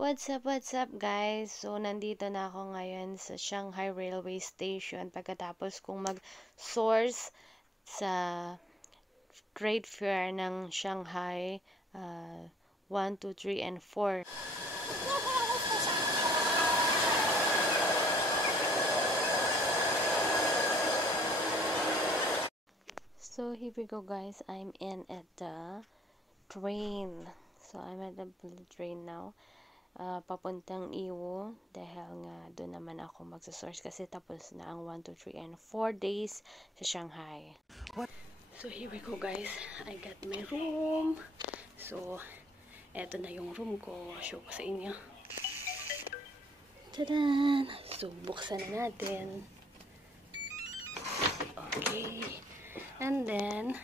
What's up guys? So, nandito na ako ngayon sa Shanghai Railway Station pagkatapos kong mag-source sa trade fair ng Shanghai 1, 2, 3, and 4. So, here we go guys. I'm in at the train. So, I'm at the train now. Papuntang Iwo dahil nga doon naman ako magsasource kasi tapos na ang 1, 2, 3, and 4 days sa Shanghai. So here we go guys, I got my room. So eto na yung room ko, show ko sa inyo. Tadan! So buksan na natin. Okay, and then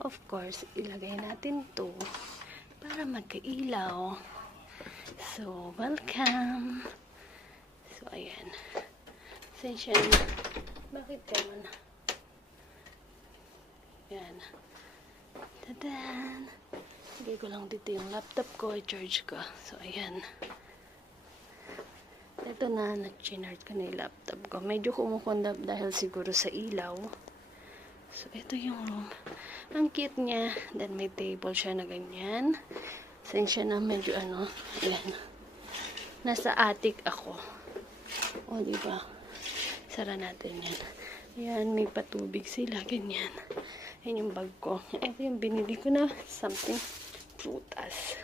of course ilagay natin to para magkailaw. So, welcome. So, ayan. Sensya na. Bakit gano'n? Ayan. Tadan! Lagay ko lang dito yung laptop ko. I-charge ko. So, ayan. Ito na. Na-charge ko na yung laptop ko. Medyo kumukundap dahil siguro sa ilaw. So, ito yung room. Ang cute niya. Then, may table siya na ganyan. Sensya na medyo ayan. Nasa attic ako. O, diba? Sara natin yan. Ayan, may patubig sila, ganyan. Ayan yung bag ko. Ito yung binili ko na something. Prutas.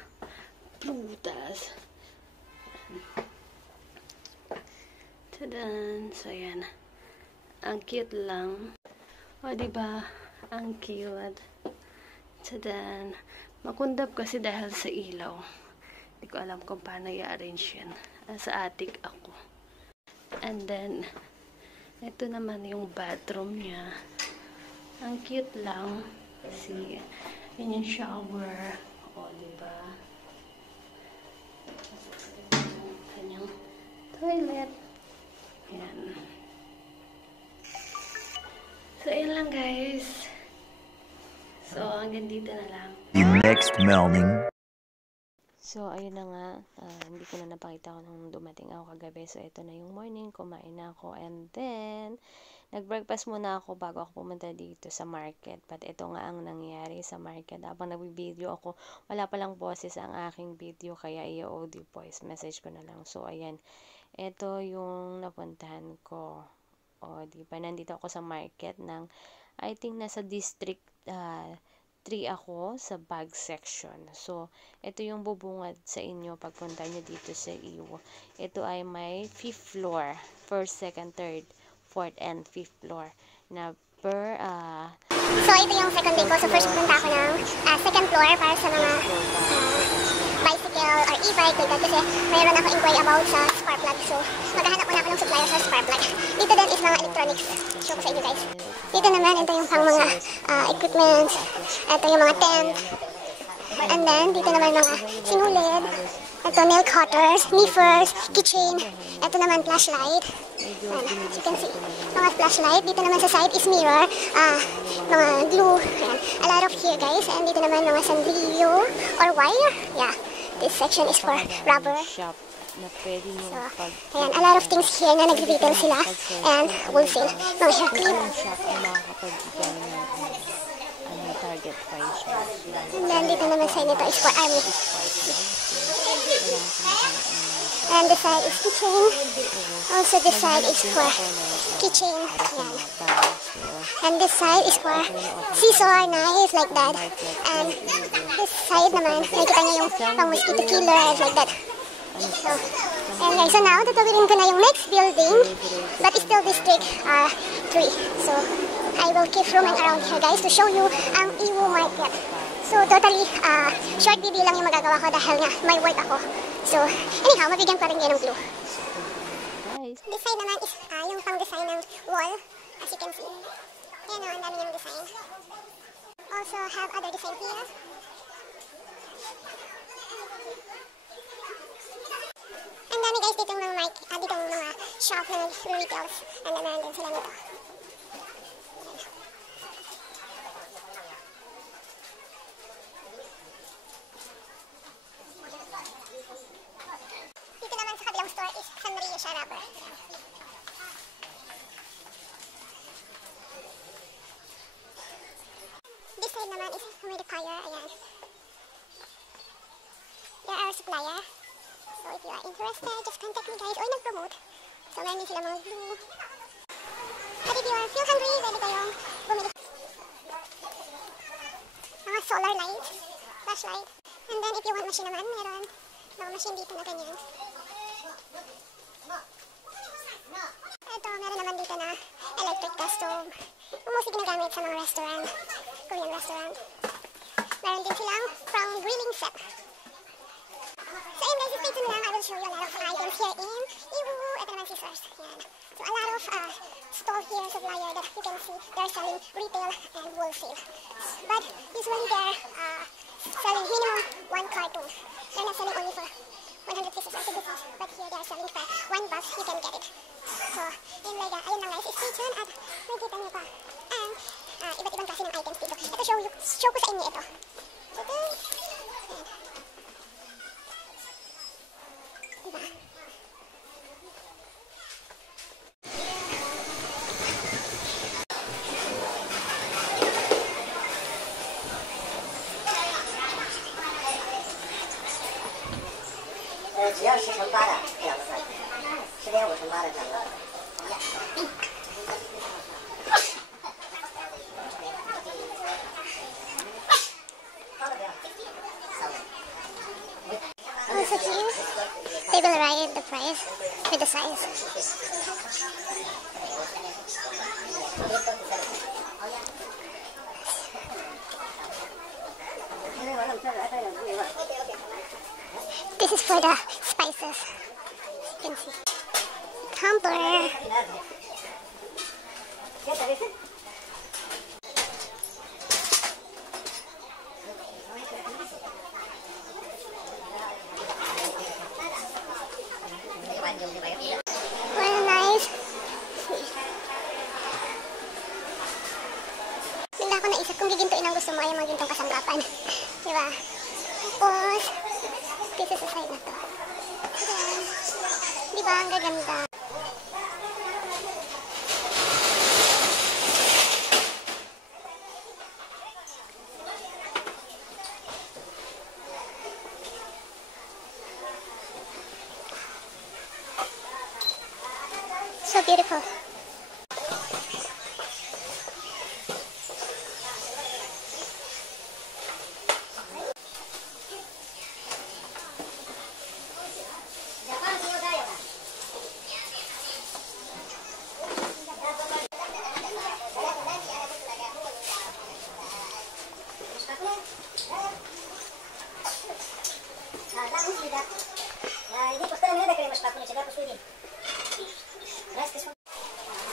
Prutas. Tadan! So, ayan. Ang cute lang. O, diba? Ang cute. Tadan! Makundap kasi dahil sa ilaw. Hindi ko alam kung paano i-arrange yan. Sa attic ako. And then, ito naman yung bathroom niya. Ang cute lang. Kasi, yun yung shower. O, diba? Yung kanyang toilet. Yan. So, yun lang guys. So, hanggang dito na lang. The next morning. So, ayun na nga. Hindi ko na napakita ko nung dumating ako kagabi. So, ito na yung morning. Kumain na ako. And then, nag-breakfast muna ako bago ako pumunta dito sa market. But ito nga ang nangyari sa market. Habang nag-video ako, wala palang boses ang aking video. Kaya i-audio voice message ko na lang. So, ayan. Ito yung napuntahan ko. O, diba? Nandito ako sa market ng, I think, nasa district 3 ako sa bag section. So, ito yung bubungad sa inyo pagpunta nyo dito sa Iwo. Ito ay may 5th floor. 1st, 2nd, 3rd, 4th, and 5th floor. Na per, So, ito yung second day ko. So, first punta ako ng 2nd floor para sa mga bicycle or e-bike. Kasi mayroon ako inquiry about sa spark plug. So, maghahanap muna ako ng supplier sa spark plug. Dito din is mga electronics. Show ko sa inyo guys. Dito naman, ito yung pang mga equipment. Ito yung mga tent. And then, dito naman mga sinulid. Ito, nail cutters, nippers, keychain. Ito naman, flashlight. As you can see, mga flashlight. Dito naman sa side is mirror. Mga glue. Ayan. A lot of here, guys. And dito naman mga sandrilyo or wire. Yeah. This section is for rubber. shop na pwede nyo Ayan, a lot of things here na nag-retail sila. And wholesale. Mga hair clip. shop ay makakapag-ibigay ng target price. And then dito naman side nito is for army. And this side is keychain. Also this side is for keychain. Yan. And this side is for scissor, knife, like that. And this side naman, nakikita niyo yung pang mosquito killer, like that. So, and guys, so now, tatawirin ko na yung next building, but it's still District 3. So, I will keep roaming around here, guys, to show you ang Iwo Market. So, totally, short video lang yung magagawa ko dahil nga may work ako. So, anyhow, mabigyan pa rin yan ng clue. This side naman is yung pang-design ng wall, as you can see. Yan o, ang dami yung design. Also, have other design here. Ang dami guys ditong mga mic, ditong mga shop na retails. And then, nandun sila nito. is Sanrio siya rubber. This side naman is humidifier. Ayan. They are our supplier. So if you are interested, just contact me guys. Or nag-promote. So meron sila mga glue. But if you are feel hungry, pwede kayong bumili. Mga solar light, flashlight. And then if you want machine naman, meron mga machine dito na ganyan. Ito, meron naman dito na electric gas stove. Mostly ginagamit sa mga restaurant, Korean restaurant. Meron din silang from grilling set. So ayun guys, stay tuned lang. I will show you a lot of items here in Iwu. Ito naman scissors. Yan. So a lot of stall here, supplier that you can see. They're selling retail and wholesale. But usually they're selling minimum 1 carton. They're not selling only for 100 pieces or 2 pieces. But here they are selling for 1 box. You can get it. So yun like ayun lang guys. Stay tuned at makikita niyo pa. And iba't ibang klase ng items dito. Ito show ko sa inyo ito. Ito. Diba?只要10乘8的这两个算，10.5乘8的整个。Also here, they will write the price with the size. This is for the spices. You can see. Tumbler. Well, nice. Bigla ako naisip kung gigintuin ang gusto mo ay magintong kasangkapan. Diba? Tapos, this is the side na to. Ayan. Diba? Ang gaganda. So beautiful.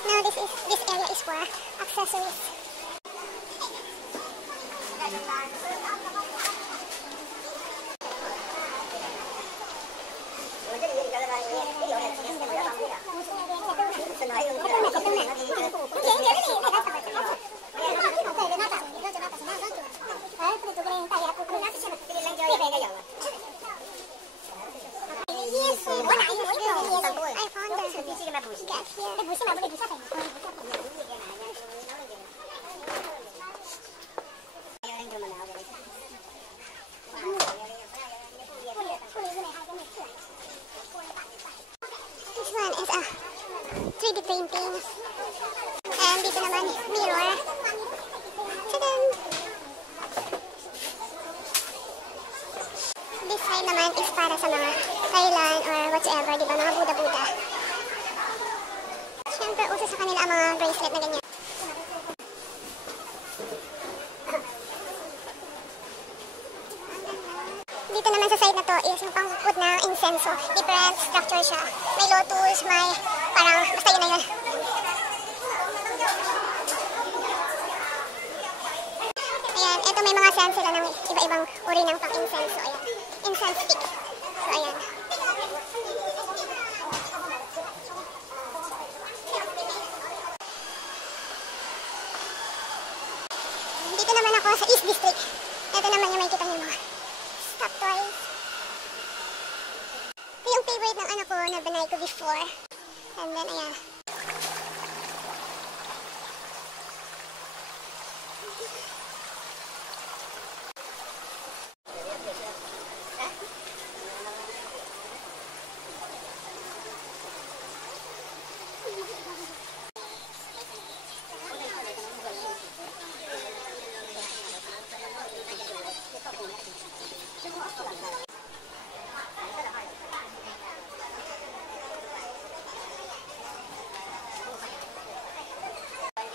Now this area is for accessories. This one is a 3D painting. And dito naman, mirror. Tadam! This side naman is para sa mga Thailand or whatsoever, di ba? Mga Buddha-Buddha. Siyempre, uso sa kanila ang mga bracelet na ganyan. Dito naman sa side na to is yung pang-put na incenso. Different structure siya. May lotus, may parang, basta yun na yun. Ayan, eto may mga scent sila ng iba-ibang uri ng pang-incenso. Ayan, incense stick. So, ayan. Dito naman ako sa East District. Ito naman yung makikita niyo mga stop toys. Ito yung favorite ng anak ko na na banay ko before. And then, ayan.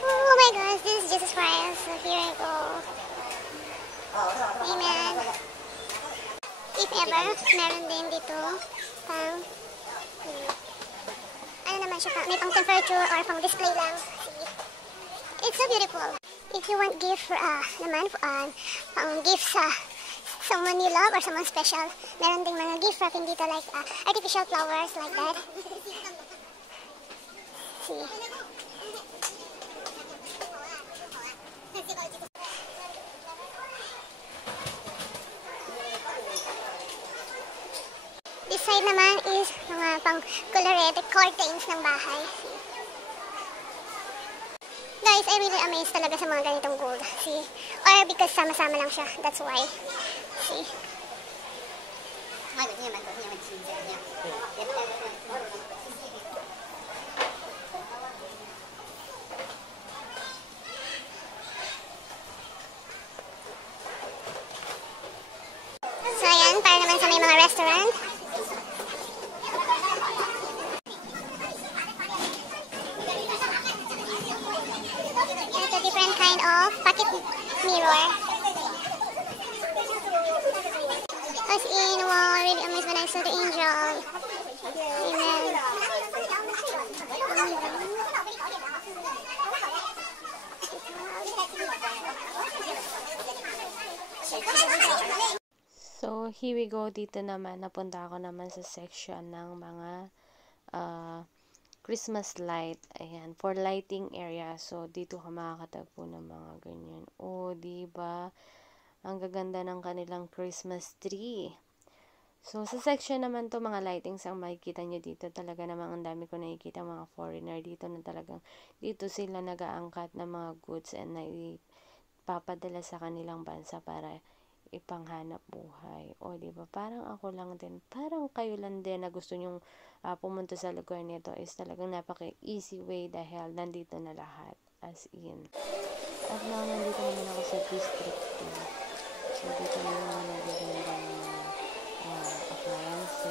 Oh my gosh, this is Jesus Christ. So here I go. Amen. If ever, meron din dito pang ano naman siya, may pang temperature or pang display lang. See? It's so beautiful. If you want gift naman pang gift sa someone you love or someone special, meron ding mga gift wrapping dito like artificial flowers like that. See? This side naman is mga pang colored curtains ng bahay. See? Guys, I really amazed talaga sa mga ganitong gold. See? Or because sama-sama lang siya. That's why. See? So, ayan. Para naman sa may mga restaurant. It's a different kind of pocket mirror. As in, wow, really amazed when I saw the angel. Amen. So, here we go. Dito naman, napunta ako naman sa section ng mga Christmas light. Ayan, for lighting area. So, dito ka makakatagpo ng mga ganyan. Oh, diba? Ang gaganda ng kanilang Christmas tree. So, sa section naman to mga lightings ang makikita nyo dito. Talaga namang ang dami ko nakikita mga foreigner dito na talagang dito sila nag-aangkat ng mga goods and naipapadala sa kanilang bansa para ipanghanap buhay. O, diba? Parang ako lang din. Parang kayo lang din na gusto nyong pumunta sa lugar nito is talagang napaka-easy way dahil nandito na lahat. As in. At now, nandito naman ako sa District 2. So, dito na yung mga nagaganda ng mga appliances.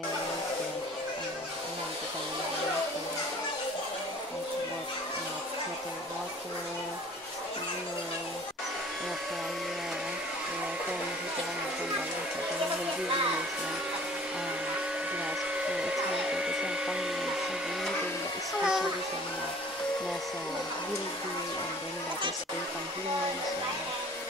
Ayan, dito na natin. Kettle water, steamer, air fryer. Ito, nakita lang natin lang sa ito na naglilinis ng glass. So, it's 100% panglinis sa binibig na especially sa mga nasa building and then water spray panglinis. So,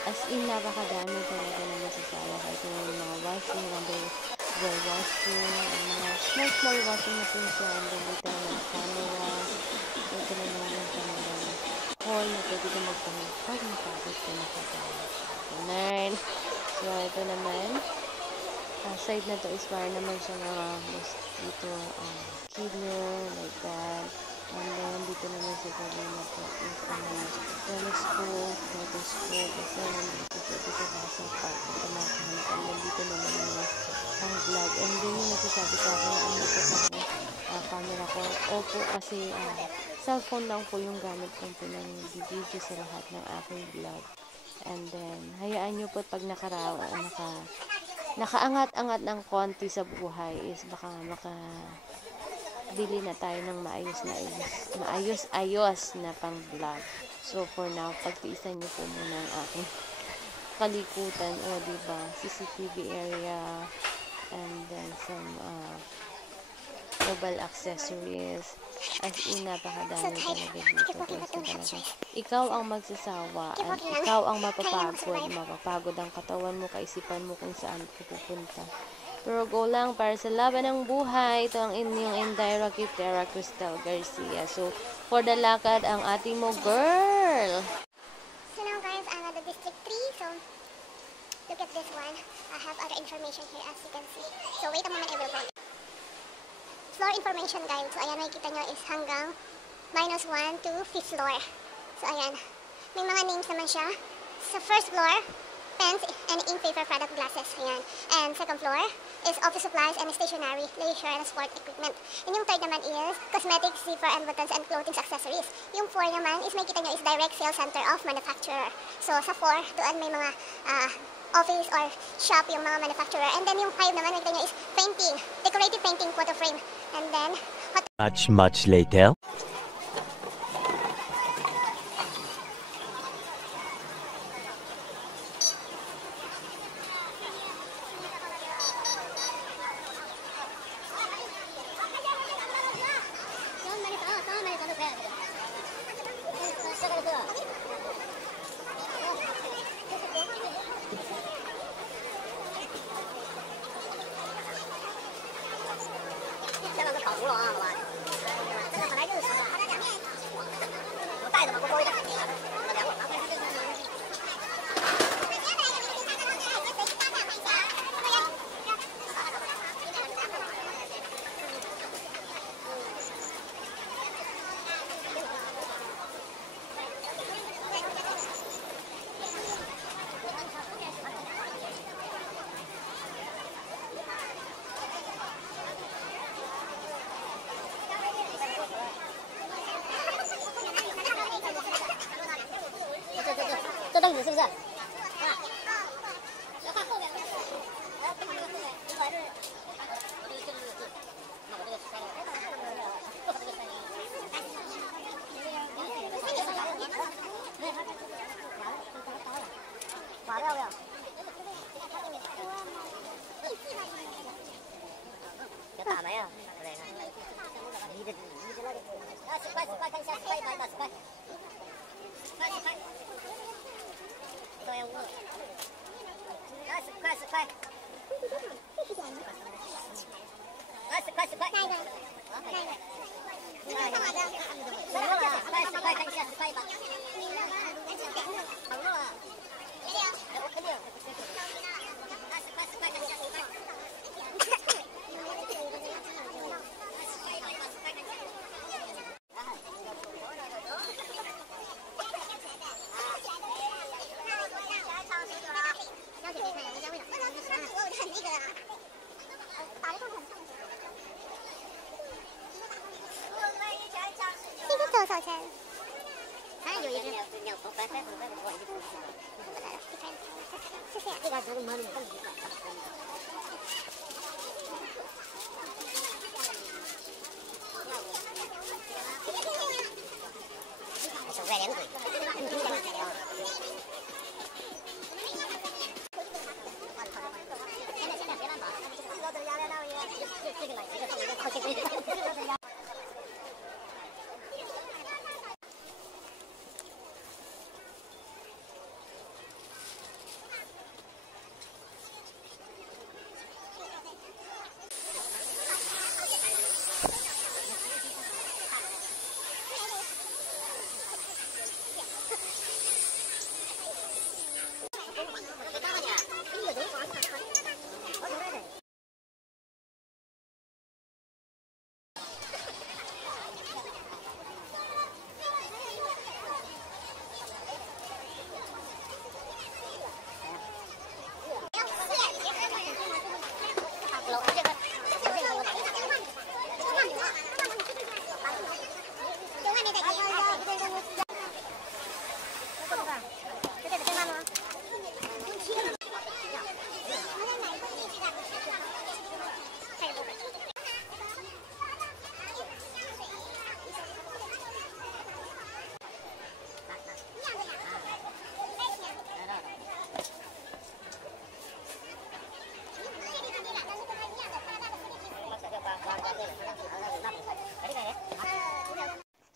as in, napakadami talaga na masasaya. Kahit yung mga washing, underwear washing, and mga small washing na po siya. And then dito yung camera. So, ito naman yung kanilang hall na pwede ko magpahal pag napagod ko nakagawa. Ganun. So, ito naman. Side na to is para naman sa mga mosquito killer, like that. And then, dito naman sa gawin na to is telescope, microscope, kasi nandito siya dito sa part na kumakahanap. And then, dito naman yung ang vlog. And then, yung nagsasabi sa akin na ang likot ng camera ko. Opo, kasi cellphone lang po yung gamit kong pinang-video sa lahat ng aking vlog. And then, hayaan nyo po pag nakaangat-angat ng konti sa buhay is baka makabili na tayo ng maayos na pang vlog. So, for now, pagtiisan nyo po muna ang aking kalikutan. O, diba? CCTV area. And then, some mobile accessories. As in, napakadami talaga dito. Kasi ikaw ang magsasawa at ikaw ang mapapagod ang katawan mo, kaisipan mo kung saan ka pupunta. Pero go lang para sa laban ng buhay. Ito ang inyong Indira Kitera Cristal Garcia. So, for the lakad ang ating mo, girl! So now guys, I'm at the District 3. So, look at this one. I have other information here as you can see. So, wait a moment, I will go. floor information guide. So, ayan, makikita nyo is hanggang -1 to 5th floor. So, ayan. May mga names naman siya. Sa first floor, pens and ink paper product glasses. Ayan. And second floor is office supplies and stationery, leisure and sport equipment. And yung third naman is cosmetics, zipper and buttons and clothing accessories. Yung 4 naman is makikita nyo is direct sales center of manufacturer. So, sa 4, doon may mga office or shop yung mga manufacturer. And then yung 5 naman, makikita nyo is painting, decorative painting, photo frame. And then, Much later.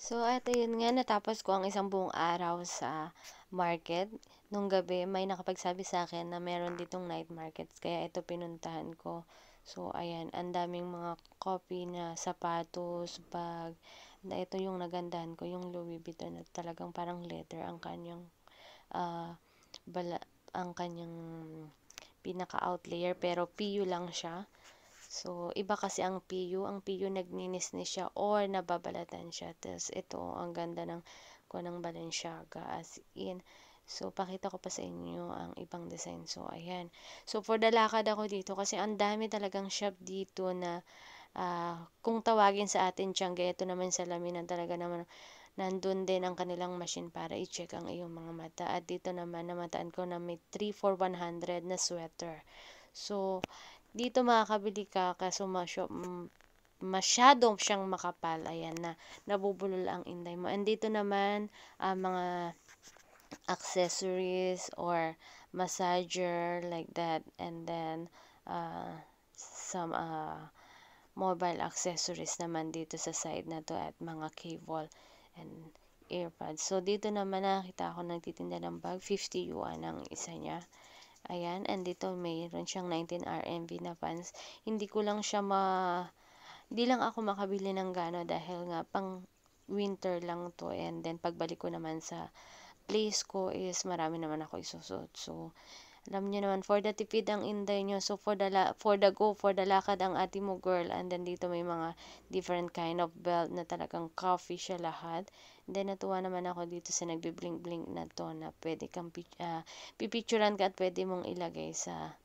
So, at ayun nga, natapos ko ang isang buong araw sa market. Nung gabi, may nakapagsabi sa akin na meron ditong night markets, kaya ito pinuntahan ko. So, ayan, ang daming mga coffee na sapatos, bag, na ito yung nagandahan ko, yung Louis Vuitton, na talagang parang leather ang kanyang, ah, ang kanyang pinaka-out layer, pero PU lang siya. So, iba kasi ang PU. Ang PU nagninis-nis siya or nababalatan siya. Tapos, ito, ang ganda ng Balenciaga as in. So, pakita ko pa sa inyo ang ibang design. So, ayan. So, for the lakad ako dito kasi ang dami talagang shop dito na kung tawagin sa atin Tiangge, ito naman sa Laminan talaga naman nandun din ang kanilang machine para i-check ang iyong mga mata. At dito naman, namataan ko na may 3 for 100 na sweater. So, dito makakabili ka kaso masyadong siyang makapal. Ayan na, nabubulol ang inday mo. And dito naman, mga accessories or massager like that. And then, some mobile accessories naman dito sa side na to at mga cable and earpads. So, dito naman nakita ako nagtitinda ng bag. 50 yuan ang isa niya. Ayan. And dito mayroon siyang 19 RMB na pants. Hindi lang ako makabili ng gano dahil nga pang winter lang to. And then, pagbalik ko naman sa place ko is marami naman ako isusuot. So, alam niyo naman, for the tipid ang inday nyo. So, for the lakad ang ate mo girl. And then, dito may mga different kind of belt na talagang coffee siya lahat. And then, natuwa naman ako dito sa nagbi-blink-blink na to na pwede kang pipicturan ka at pwede mong ilagay sa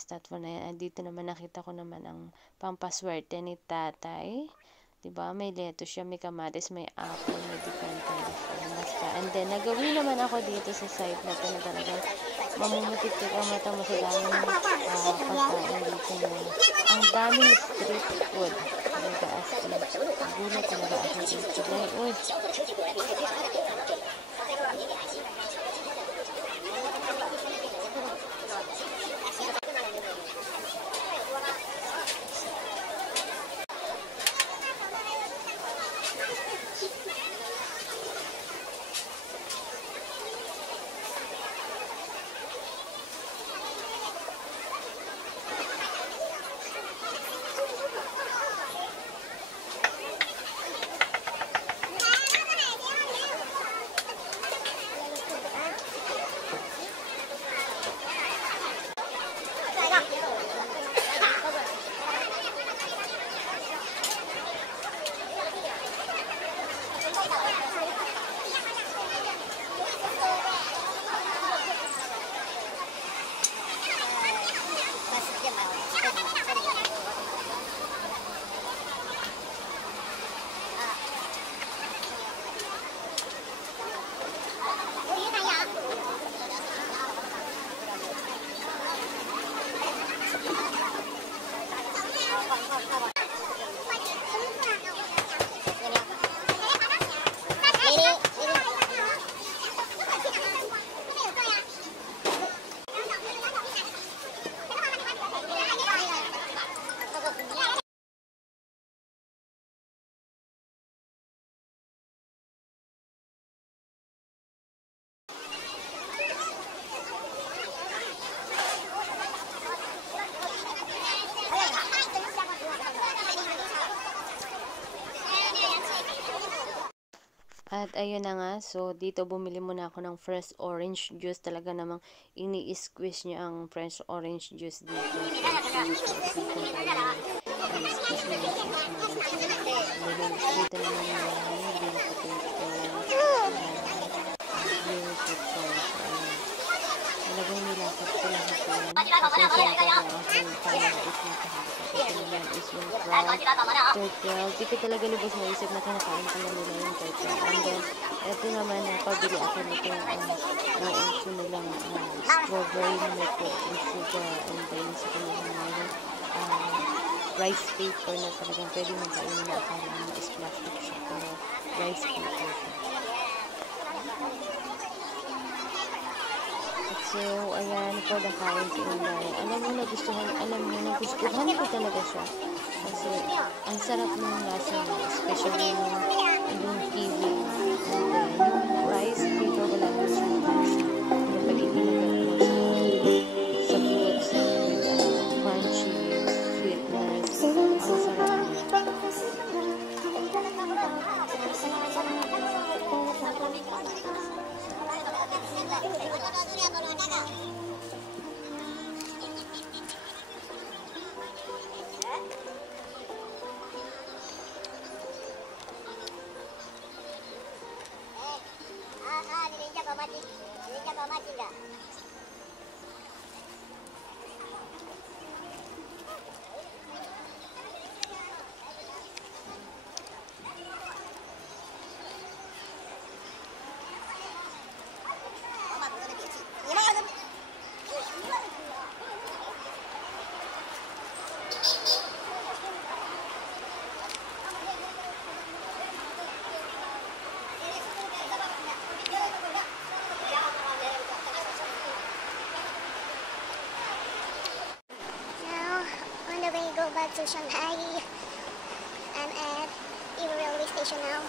statue na yan. At dito naman nakita ko naman ang pampaswerte ni tatay. Diba? May lettuce siya, may kamatis, may apple, may different kind of almas pa. And then, nagawin naman ako dito sa site na ito na talagang mamumutik-tik ang mata mo sa daming pagkain dito na. Ang daming street food. Talaga as in. Gulat talaga ako dito. Uy! At ayun na nga, so dito bumili muna ako ng fresh orange juice. Talaga namang ini-squeeze niya ang fresh orange juice dito. Dito naman talagang nilakot ko lahat yan. Pasensya na talaga ang camera is nakahalit. Ito naman is yung turtle. Di ko talaga lubos na isip na kinakain ko na nila yung turtle. And then, ito naman, napabili ako nito ang issue nilang strawberry na may coating sugar. And then, sa kanilang mayroon rice paper na talagang pwede mong kainin na akala mo is plastic siya. Pero rice paper siya. So, ayan, for the kain si Inday. Alam mo, nagustuhan ko talaga siya. Kasi, ang sarap ng lasa niya. Especially yung kiwi. And then, yung rice paper, wala mo siya lasa. Yung pag-ibigay mo sa fruits with crunchy sweetness. Ang sarap niya. Now, on the way go back to Shanghai. I'm at Yiwu railway station now.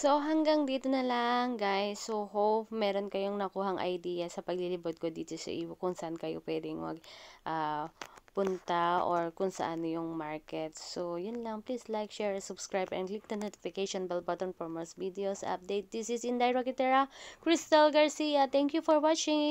So, hanggang dito na lang, guys. So, hope meron kayong nakuhang idea sa paglilibot ko dito sa Yiwu kung saan kayo pwedeng punta or kung saan yung market. So, yun lang. Please like, share, subscribe, and click the notification bell button for more videos update. This is Inday Roquetera, Crystal Garcia. Thank you for watching.